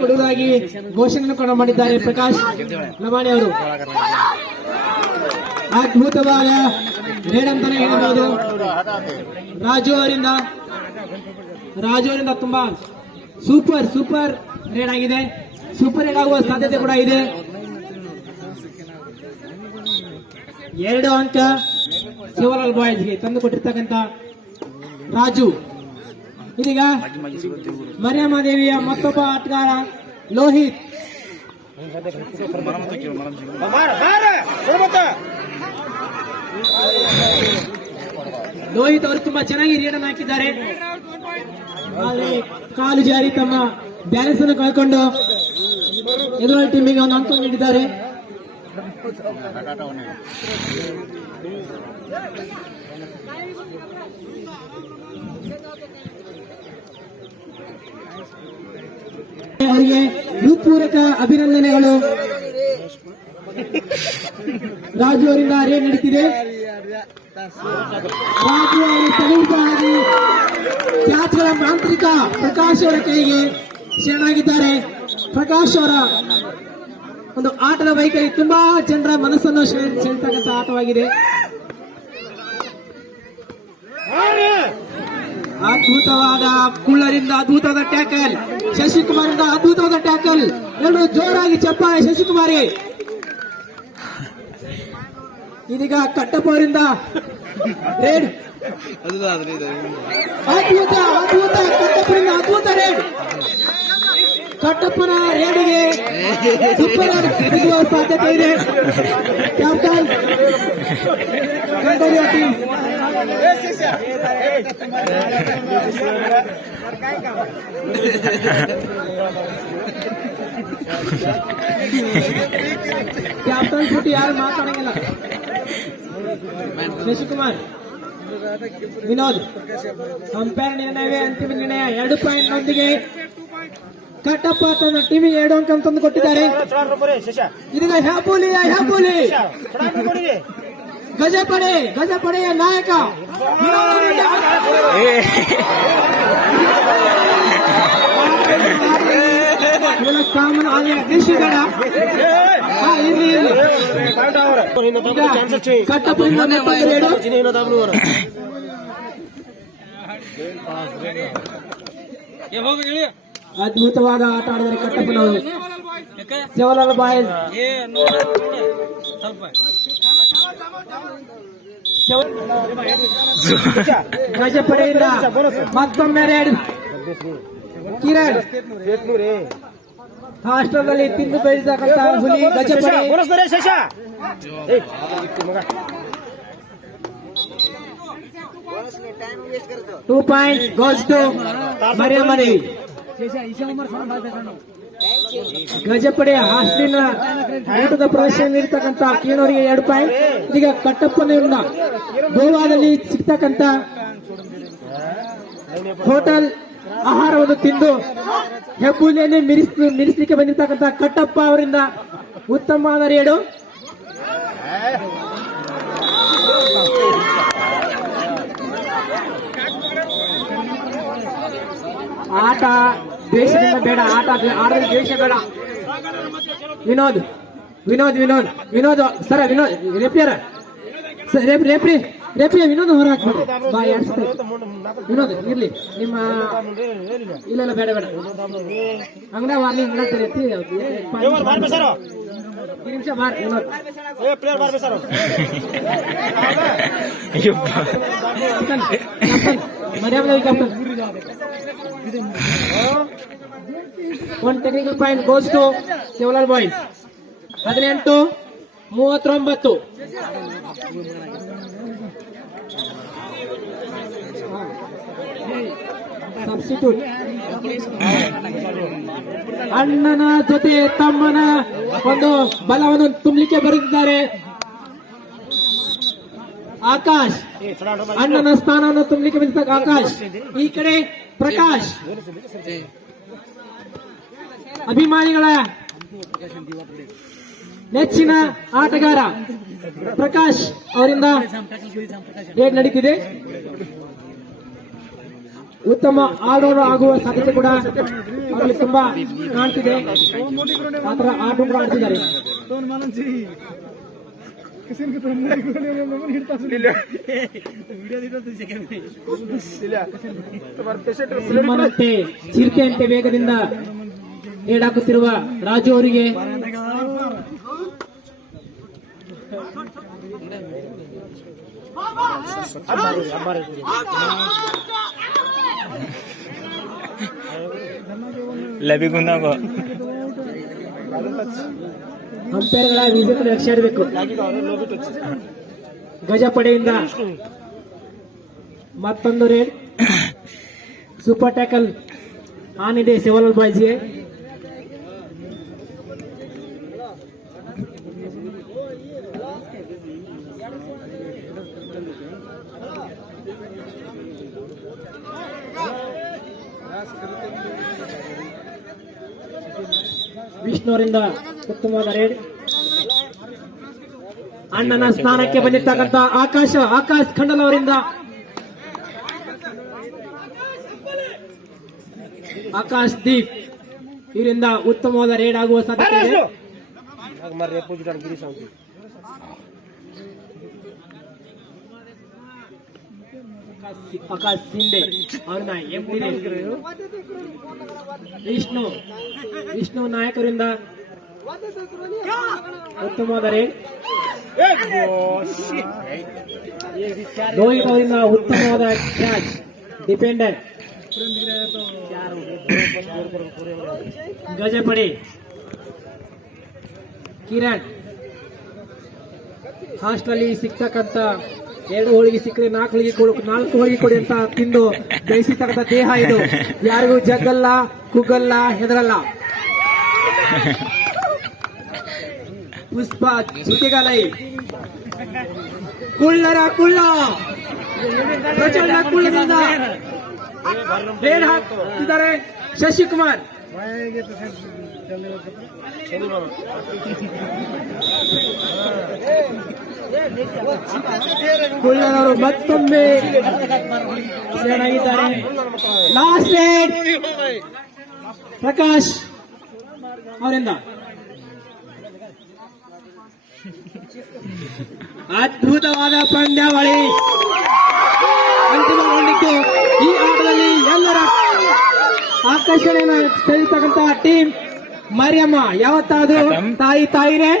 ಕೊಡುವುದಾಗಿ ಘೋಷಣೆಯನ್ನು ಕೂಡ ಮಾಡಿದ್ದಾರೆ ಪ್ರಕಾಶ್ ಲಮಾಣಿ ಅವರು. ಅದ್ಭುತವಾದ ರೇಡ್ ಅಂತಾನೆ ಹೇಳಬಹುದು. ರಾಜು ಅವರಿಂದ ತುಂಬಾ ಸೂಪರ್ ರೇಡ್ ಆಗಿದೆ. ಸೂಪರ್ ರೇಡ್ ಆಗುವ ಸಾಧ್ಯತೆ ಕೂಡ ಇದೆ. 2 ಅಂಕ ಶಿವಲಾಲ್ ಬಾಯ್ಸ್ಗೆ ತಂದು ಕೊಟ್ಟಿರ್ತಕ್ಕಂಥ ರಾಜು. ಇದೀಗ ಮರಿಯಮ್ಮದೇವಿಯ ಮತ್ತೊಬ್ಬ ಆಟಗಾರ ಲೋಹಿತ್. ಲೋಹಿತ್ ಅವರು ತುಂಬಾ ಚೆನ್ನಾಗಿ ರೇಡನ್ನು ಹಾಕಿದ್ದಾರೆ. ಆದರೆ ಕಾಲು ಜಾರಿ ತಮ್ಮ ಬ್ಯಾಲೆನ್ಸ್ ಅನ್ನು ಕಳ್ಕೊಂಡು ಎದುರಾಳಿ ಟೀಮಿಗೆ ಒಂದು ಅಂಕ ನೀಡಿದ್ದಾರೆ. ಅವರಿಗೆ ಹೃತ್ಪೂರ್ವಕ ಅಭಿನಂದನೆಗಳು. ರಾಜು ಅವರಿಂದ ರೇಡ್ ನಡೀತಿದೆ. ರಾಜು ಅವರು ತಲುಪಾಗಿ ಕ್ಯಾಚ್ಗಳ ಮಾಂತ್ರಿಕ ಪ್ರಕಾಶ್ ಅವರ ಕೈಗೆ ಶರಣಾಗಿದ್ದಾರೆ. ಪ್ರಕಾಶ್ ಅವರ ಒಂದು ಆಟದ ವೈಖರಿ ತುಂಬಾ ಜನರ ಮನಸ್ಸನ್ನು ಸೆಳೆತಕ್ಕಂಥ ಆಟವಾಗಿದೆ. ಅದ್ಭುತವಾದ ಕುಳ್ಳರಿಂದ ಅದ್ಭುತವಾದ ಟ್ಯಾಕಲ್, ಶಶಿಕುಮಾರ್ ಇಂದ ಅದ್ಭುತವಾದ ಟ್ಯಾಕಲ್. ಎರಡು ಜೋರಾಗಿ ಚಪ್ಪಾಳೆ ಶಶಿಕುಮಾರಿ. ಇದೀಗ ಕಟ್ಟಪ್ಪ ಅವರಿಂದ ರೇಡ್. ಅದ್ಭುತ ಕಟ್ಟಪ್ಪನಿಂದ ಅದ್ಭುತ ರೇಡ್. ಕಟ್ಟಪ್ಪನ ರೇಡಿಗೆ ಸೂಪರ್ ಸಿಗುವ ಸಾಧ್ಯತೆ ಇದೆ. ಕ್ಯಾಪ್ಟನ್ ಕ್ಯಾಪ್ಟನ್ ಸುಟ್ಟಿ ಯಾರು ಮಾತಾಡಂಗಿಲ್ಲ. ಶಶಿಕುಮಾರ್, ವಿನೋದ್, ಅಂಪೈರ್ ನಿರ್ಣಯವೇ ಅಂತಿಮ ನಿರ್ಣಯ. 2 ಪಾಯಿಂಟ್ ನೊಂದಿಗೆ ಕಟ್ಟಪ್ಪ ತನ್ನ ಟೀಮಿಗೆ 2 ಅಂಕ ತಂದು ಕೊಟ್ಟಿದ್ದಾರೆ. ಇದೀಗ ಹ್ಯಾಪೋಲಿ ಗಜಪಡೆಯ ನಾಯಕ ಕಾಮನ್ ಆಗಿ ದೇಶಗಳ ಇರ್ಲಿ ಕಟ್ಟಪ್ಪ ಅದ್ಭುತವಾದ ಆಟ ಆಡಿದರೆ ಕಟ್ಟಪ್ಪನವರು. ಶಿವಲಾಲ್ ಬಾಯ್ಸ್ ಗಜಪಡೆಯಿಂದ ಮತ್ತೊಮ್ಮೆ ರೇಡ್. ಕಿರಣ್ ಹಾಸ್ಟೆಲ್ನಲ್ಲಿ ತಿಂದು ಬೆಳೆಸತಕ್ಕಂಥ ಹುಲಿ ಗಜಪಡೆ. 2 ಪಾಯಿಂಟ್ಸ್ ಗೋಸ್ ಟು ಮರಿಯಮ್ಮದೇವಿ. ಗಜಪಡೆ ಹಾಸ್ಟೆಲಿನ ಊಟದ ಪ್ರವೇಶ ನೀಡತಕ್ಕಂಥ ಕೀಣವರಿಗೆ 2 ಪಾಯಿಂಟ್. ಈಗ ಕಟ್ಟಪ್ಪನಿಂದ ಗೋವಾದಲ್ಲಿ ಸಿಗ್ತಕ್ಕಂಥ ಹೋಟೆಲ್ ಆಹಾರವನ್ನು ತಿಂದು ಹೆಬ್ಬುಲಿಯಲ್ಲಿ ಮಿರಿಸಲಿಕ್ಕೆ ಬಂದಿರತಕ್ಕಂಥ ಕಟ್ಟಪ್ಪ ಅವರಿಂದ ಉತ್ತಮವಾದ ರೇಡು. ಆಟ ದ್ವೇಷದಿಂದ ಬೇಡ, ಆಟ ಆಡೋದು ದ್ವೇಷ ಬೇಡ. ವಿನೋದ್ ಸರ ರೇಪ್ರಿಯ ವಿನೋದ್ ಹೊರ ಹಾಕ್ಬಿಡಿ. ವಿನೋದ್ ಇರ್ಲಿ ನಿಮ್ಮ ಇಲ್ಲ ಬೇಡ ಅಂಗಡ ವಾರ್ನಿಂಗ್ ನಿಮಿಷ ಬಾರ್ ವಿನೋದ್. ಮರ್ಯಾದೆ captain. 1 technical point goes to Shivlal boys. 18-39. Substitute. ಅಣ್ಣನ ಜೊತೆ ತಮ್ಮನ ಒಂದು ಬಲವನ್ನು ತುಂಬಲಿಕ್ಕೆ ಬರುತ್ತಿದ್ದಾರೆ. ಆಕಾಶ್ ಅಣ್ಣನ ಸ್ಥಾನವನ್ನು ತುಂಬಲಿಕ್ಕೆ ಬಂದಿದ್ದ ಆಕಾಶ್. ಈ ಕಡೆ ಪ್ರಕಾಶ್ ಅಭಿಮಾನಿಗಳ ನೆಚ್ಚಿನ ಆಟಗಾರ ಪ್ರಕಾಶ್ ಅವರಿಂದ ರೇಡ್ ನಡೀತಿದೆ. ಉತ್ತಮ ಆಲ್ರೌಂಡರ್ ಆಗುವ ಸಾಧ್ಯತೆ ಕೂಡ ಅವರಲ್ಲಿ ತುಂಬಾ ಕಾಣ್ತಿದೆ. ಆತರ ಆಟ ಕೂಡ ಆಡ್ತಿದ್ದಾರೆ. ಸಿಂಹನಂತೆ ಚಿರತೆಯಂತೆ ವೇಗದಿಂದ ನೇಡಾಕುತ್ತಿರುವ ರಾಜು ಅವರಿಗೆ ಅಂಪೈರ್ಗಳ ವಿಜೇತ ಲಕ್ಷ್ಯ ಇಡಬೇಕು. ಗಜಪಡೆಯಿಂದ ಮತ್ತೊಂದು ರೇಡ್. ಸೂಪರ್ ಟ್ಯಾಕಲ್ ಆನ್ ಇದೆ ಶಿವಲಾಲ್ ಬಾಯ್ಸ್ಗೆ. ವಿಷ್ಣುವರಿಂದ ಉತ್ತಮವಾದ ರೇಡ್. ಅಣ್ಣನ ಸ್ನಾನಕ್ಕೆ ಬಂದಿರ್ತಕ್ಕಂಥ ಆಕಾಶ್ ಖಂಡಲ್ ಅವರಿಂದ ಆಕಾಶ್ ದೀಪ್ ಇವರಿಂದ ಉತ್ತಮವಾದ ರೇಡ್ ಆಗುವ ಸಾಧ್ಯತೆ ಇದೆ. ಆಕಾಶ್ ಸಿಂಡೆ ಅವರನ್ನ ವಿಷ್ಣು ನಾಯಕರಿಂದ ಉತ್ತಮವಾದ ರೇಡ್. ರೋಹಿತ್ ಅವರಿಂದ ಉತ್ತಮವಾದ ಕ್ಯಾಚ್. ಡಿಫೆಂಡರ್ ಗಜಪಡೆ ಕಿರಣ್. ಹಾಸ್ಟೆಲ್ ಸಿಕ್ತಕ್ಕಂತ 2 ಹೋಳಿಗೆ ಸಿಕ್ಕರೆ 4 ಹೋಳಿಗೆ ಕೊಡಿ ಅಂತ ತಿಂದು ಬೇಯಿಸಿರ್ತಕ್ಕಂಥ ದೇಹ ಇದು. ಯಾರಿಗೂ ಜಗ್ಗಲ್ಲ, ಕುಗ್ಗಲ್ಲ, ಹೆದರಲ್ಲ. ಪುಷ್ಪ ಜೊತೆಗಾಲೈ ಕುಳ್ಳರ ಕುಳ್ಳ ಪ್ರಚಂಡ ಕುಳ್ಳದಿಂದ ರೇಡ್ ಹಾಕ್ತಿದ್ದಾರೆ ಶಶಿಕುಮಾರ್. ಕುಳ್ಳನವರು ಮತ್ತೊಮ್ಮೆ ಚೆನ್ನಾಗಿದ್ದಾರೆ. ಲಾಸ್ಟ್ ರೇಡ್ ಪ್ರಕಾಶ್ ಅವರಿಂದ ಅದ್ಭುತವಾದ ಪಂದ್ಯಾವಳಿ ಅಂತಿಮಗೊಂಡಿತ್ತು. ಈ ಆಟದಲ್ಲಿ ಎಲ್ಲರ ಆಕರ್ಷಣೆಯನ್ನು ಸೆಳೆಯತಕ್ಕಂತಹ ಟೀಮ್ ಮರಿಯಮ್ಮ. ಯಾವತ್ತಾದ್ರೂ ತಾಯಿನೇ